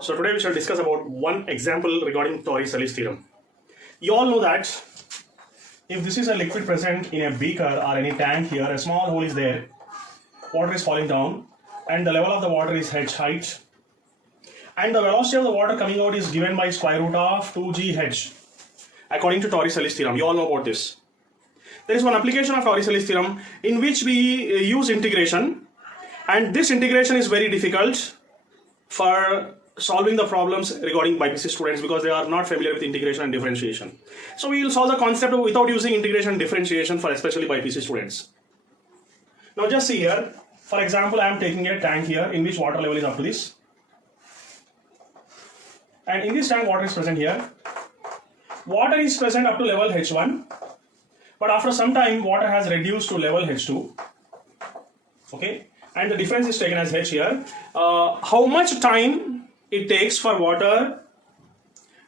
So today we shall discuss about one example regarding Torricelli's theorem. You all know that if this is a liquid present in a beaker or any tank here, a small hole is there, water is falling down and the level of the water is h height and the velocity of the water coming out is given by square root of 2g h according to Torricelli's theorem. You all know about this. There is one application of Torricelli's theorem in which we use integration, and this integration is very difficult for solving the problems regarding BPC students because they are not familiar with integration and differentiation. So we will solve the concept without using integration and differentiation for especially BPC students. Now just see here, for example, I am taking a tank here in which water level is up to this. And in this tank water is present here. Water is present up to level H1, but after some time water has reduced to level H2. Okay, and the difference is taken as H here. How much time it takes for water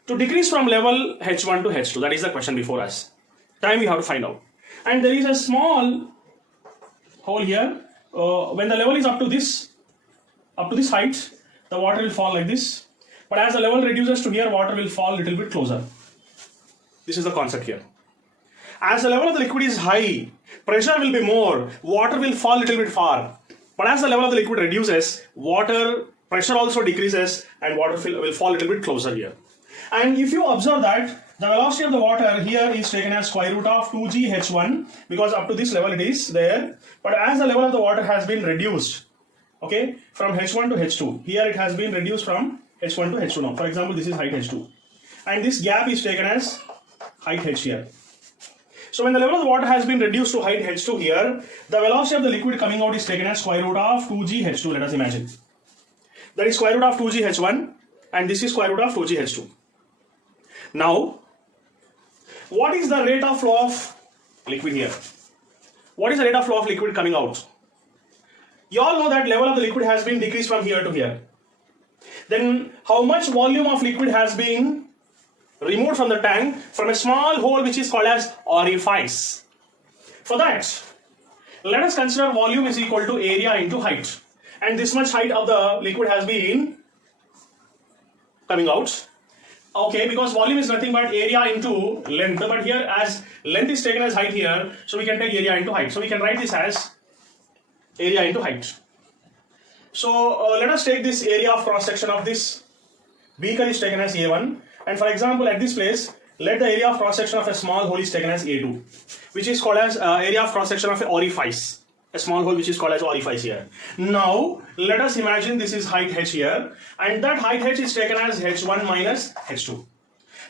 to decrease from level H1 to H2? That is the question before us. Time we have to find out. And there is a small hole here. When the level is up to this height, the water will fall like this. But as the level reduces to here, water will fall a little bit closer. This is the concept here. As the level of the liquid is high, pressure will be more, water will fall a little bit far. But as the level of the liquid reduces, water pressure also decreases and water will fall a little bit closer here. And if you observe that the velocity of the water here is taken as square root of 2g h1 because up to this level it is there. But as the level of the water has been reduced, okay, from h1 to h2, here it has been reduced from h1 to h2 now. For example, this is height h2. And this gap is taken as height h here. So when the level of the water has been reduced to height h2 here, the velocity of the liquid coming out is taken as square root of 2g h2, let us imagine. That is square root of 2g h1 and this is square root of 2g h2. Now, what is the rate of flow of liquid here? What is the rate of flow of liquid coming out? You all know that level of the liquid has been decreased from here to here. Then how much volume of liquid has been removed from the tank from a small hole which is called as orifice? For that, let us consider volume is equal to area into height. And this much height of the liquid has been coming out. Okay, because volume is nothing but area into length. But here as length is taken as height here, so we can take area into height. So we can write this as area into height. So let us take this area of cross section of this beaker is taken as A1. And for example, at this place, let the area of cross section of a small hole is taken as A2, which is called as area of cross section of an orifice. A small hole which is called as orifice here. Now, let us imagine this is height h here, and that height h is taken as h1 minus h2.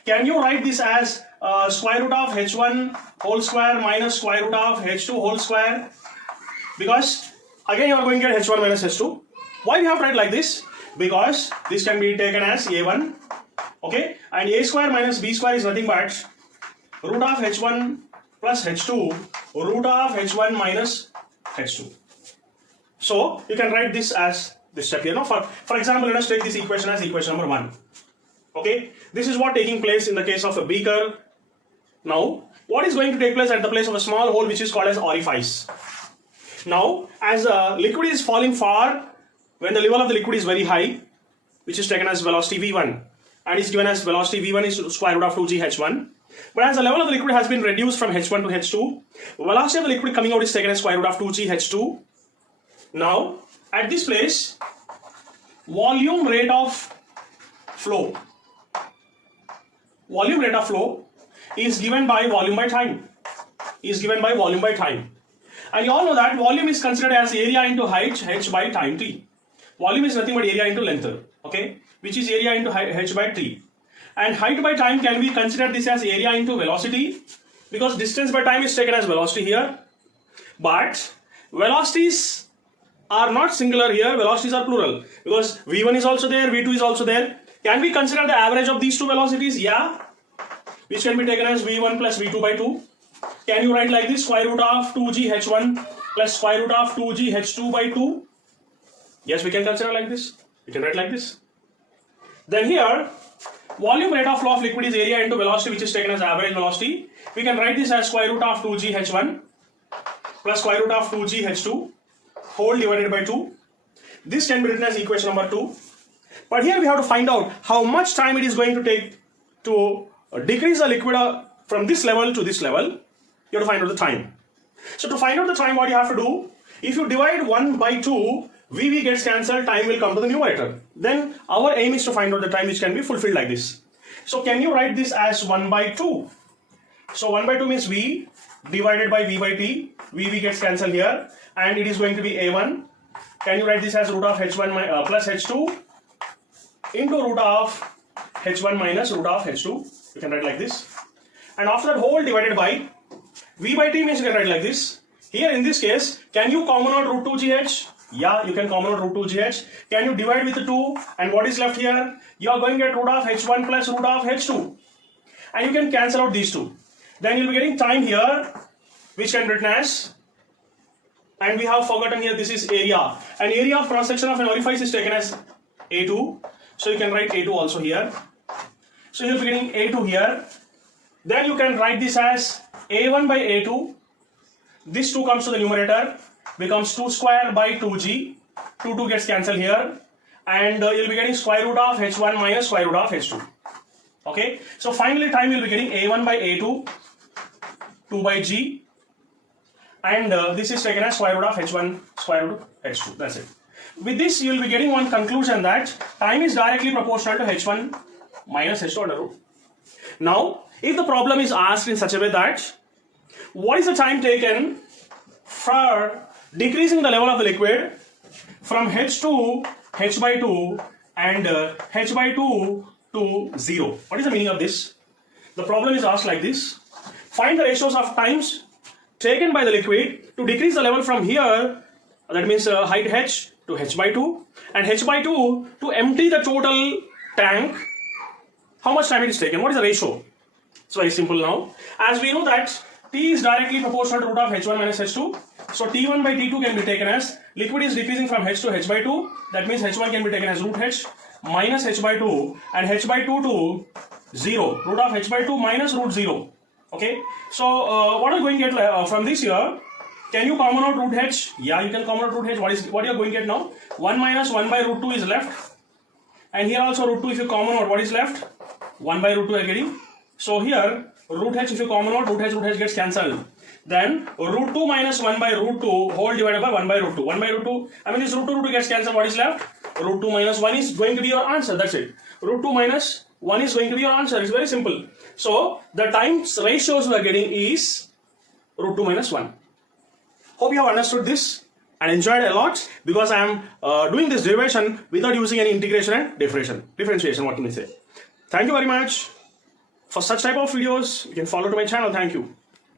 Can you write this as square root of h1 whole square minus square root of h2 whole square? Because again you are going to get h1 minus h2. Why we have to write like this? Because this can be taken as a1, okay, and a square minus b square is nothing but root of h1 plus h2 root of h1 minus h2. So you can write this as this step here. Now for example, let us take this equation as equation number 1. Okay, this is what taking place in the case of a beaker. Now what is going to take place at the place of a small hole which is called as orifice? Now as the liquid is falling far, when the level of the liquid is very high, which is taken as velocity v1 and is given as velocity v1 is square root of 2g h1. But as the level of the liquid has been reduced from h1 to h2, velocity of the liquid coming out is taken as square root of 2g h2. Now, at this place, volume rate of flow is given by volume by time. And you all know that volume is considered as area into height h by time t. Volume is nothing but area into length, okay, which is area into h by t. And height by time, can we consider this as area into velocity? Because distance by time is taken as velocity here. But velocities are not singular here, velocities are plural. Because v1 is also there, v2 is also there. Can we consider the average of these two velocities? Yeah. Which can be taken as v1 plus v2 by 2. Can you write like this? Square root of 2g h1 plus square root of 2g h2 by 2. Yes, we can consider like this. We can write like this. Then here, volume rate of flow of liquid is area into velocity, which is taken as average velocity. We can write this as square root of 2g h1 plus square root of 2g h2 whole divided by 2. This can be written as equation number 2. But here we have to find out how much time it is going to take to decrease the liquid from this level to this level. You have to find out the time. So to find out the time, what you have to do, if you divide 1 by 2, VV gets cancelled, time will come to the numerator. Then our aim is to find out the time which can be fulfilled like this. So can you write this as 1 by 2? So 1 by 2 means V divided by V by T. VV gets cancelled here and it is going to be A1. Can you write this as root of H1 plus H2 into root of H1 minus root of H2? You can write like this. And after that, whole divided by V by T means you can write like this. Here in this case, can you common out root 2GH? Yeah, you can common out root 2GH. Can you divide with the 2? And what is left here? You are going to get root of H1 plus root of H2. And you can cancel out these two. Then you will be getting time here, which can be written as, and we have forgotten here, this is area. And area of cross section of an orifice is taken as A2. So you can write A2 also here. So you will be getting A2 here. Then you can write this as A1 by A2. This 2 comes to the numerator, becomes 2 square by 2g. 2 gets cancelled here. And you'll be getting square root of H1 minus square root of H2. Okay. So finally time you'll be getting A1 by A2, 2 by g. And this is taken as square root of H1 square root of H2. That's it. With this you will be getting one conclusion that time is directly proportional to H1 minus H2 under root. Now, if the problem is asked in such a way that what is the time taken for decreasing the level of the liquid from H to H by 2 and H by 2 to 0. What is the meaning of this? The problem is asked like this. Find the ratios of times taken by the liquid to decrease the level from here, that means height H to H by 2 and H by 2 to empty the total tank. How much time it is taken? What is the ratio? It's very simple now. As we know that T is directly proportional to root of H1 minus H2. So T1 by T2 can be taken as liquid is decreasing from H to H by 2. That means H1 can be taken as root H minus H by 2 and H by 2 to 0. Root of H by 2 minus root 0. Okay. So what are you going to get from this here? Can you common out root H? Yeah, you can common out root H. What you are going to get now? 1 minus 1 by root 2 is left. And here also root 2 if you common out, what is left? 1 by root 2 are getting. So here root H if you common out, root H gets cancelled. Then root 2 minus 1 by root 2 whole divided by 1 by root 2. 1 by root 2, I mean this root 2 gets cancelled. What is left? Root 2 minus 1 is going to be your answer. That's it. Root 2 minus 1 is going to be your answer. It's very simple. So the times ratios we are getting is root 2 minus 1. Hope you have understood this and enjoyed a lot, because I am doing this derivation without using any integration and differentiation, what can we say. Thank you very much. For such type of videos, you can follow to my channel. Thank you.